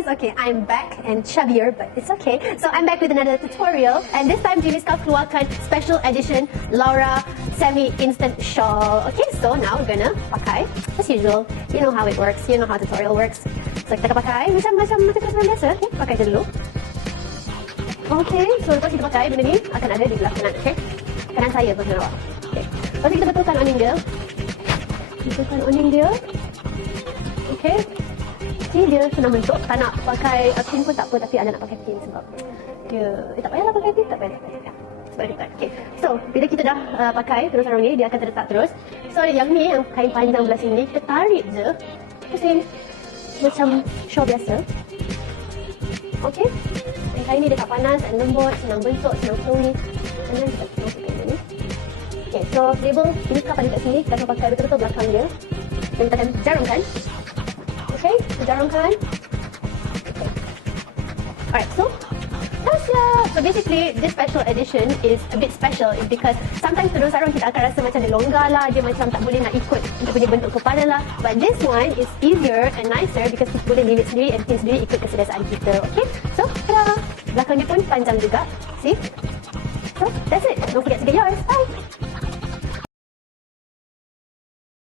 guys, okay, I'm back and chubbier, but it's okay. So I'm back with another tutorial, and this time Jimmyscarves keluarkan special edition Laura semi-instant shawl. Okay, so now we're gonna pakai as usual. You know how it works, you know how tutorial works. So kita akan pakai macam kelas biasa. Okay, pakai je dulu. Okay, so lepas kita pakai, benda ni akan ada di belah kanan. Okay, kanan saya tu awak. Okay, lepas kita betulkan awning dia. Betulkan awning dia. Okay. Ni dia senang bentuk, tak nak pakai pin pun tak apa, tapi ada nak pakai pin sebab dia, tak payahlah pakai pin, tak payah. Sebab dia okay. So, bila kita dah pakai terus sarung ni, dia akan terletak terus. So, yang ni, yang kain panjang belah sini, kita tarik je, pusing macam shawl biasa. Okay. Dan kain ni dia tak panas, dan lembut, senang bentuk, senang flowy. Dan then kita masukkan dia ni. Okay, so label Jimmyscarves ada kat sini, kita akan pakai betul-betul belakang dia. Dan kita akan jarumkan. Okay, jarumkan. Okay. Alright, so so basically this special edition is a bit special because sometimes tudung sarung kita akan rasa macam dia longgar lah, dia macam tak boleh nak ikut kita punya bentuk kepala lah. But this one is easier and nicer because kita boleh lilit sendiri and pin sendiri ikut keselesaan kita. Okay, so tada! Belakang dia pun panjang juga. See? So that's it. Don't forget to get yours. Bye!